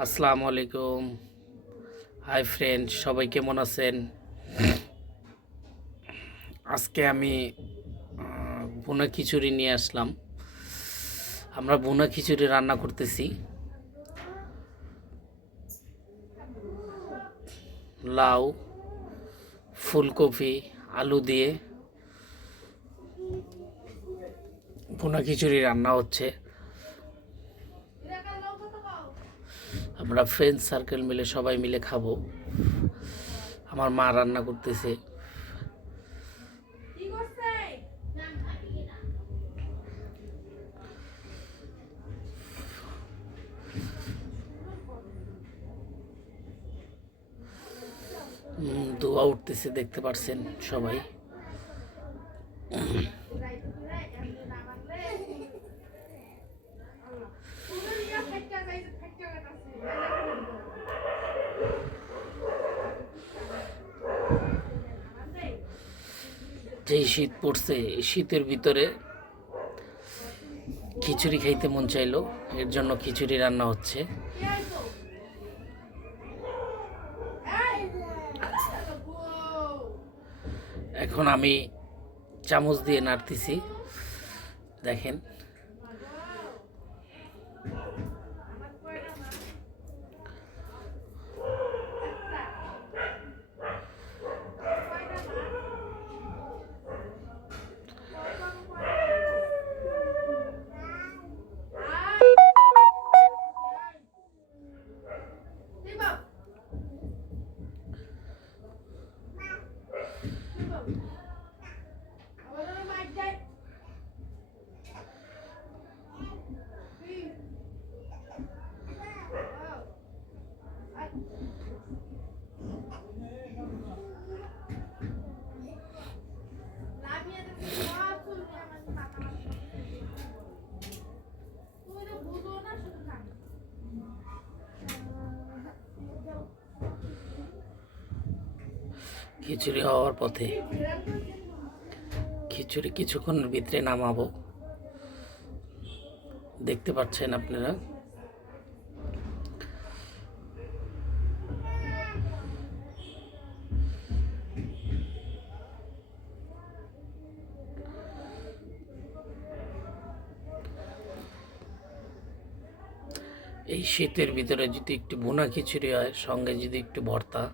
আসসালামু আলাইকুম। Hi friend, সবাই কেমন আছেন? আজকে আমি ভুনা খিচুড়ি নিয়ে আসলাম। আমরা ভুনা খিচুড়ি রান্না করতেছি লাউ, ফুলকপি, আলু দিয়ে ভুনা খিচুড়ি রান্না হচ্ছে। আমরা ফ্রেন্ড সার্কেল মিলে সবাই মিলে খাবো। আমার মা রান্না করতেছে। ধোঁয়া উঠতেছে, দেখতে পাচ্ছেন সবাই। যেই শীত পড়ছে, এই শীতের ভিতরে খিচুড়ি খাইতে মন চাইলো, এর জন্য খিচুড়ি রান্না হচ্ছে। এখন আমি চামচ দিয়ে নাড়তেছি, দেখেন। খিচুড়ি হওয়ার পথে, খিচুড়ি কিছুক্ষণের ভিতরে নামাবো, দেখতে পাচ্ছেন আপনারা। এই শীতের ভিতরে যদি একটু ভুনা খিচুড়ি হয়, সঙ্গে যদি একটু ভর্তা,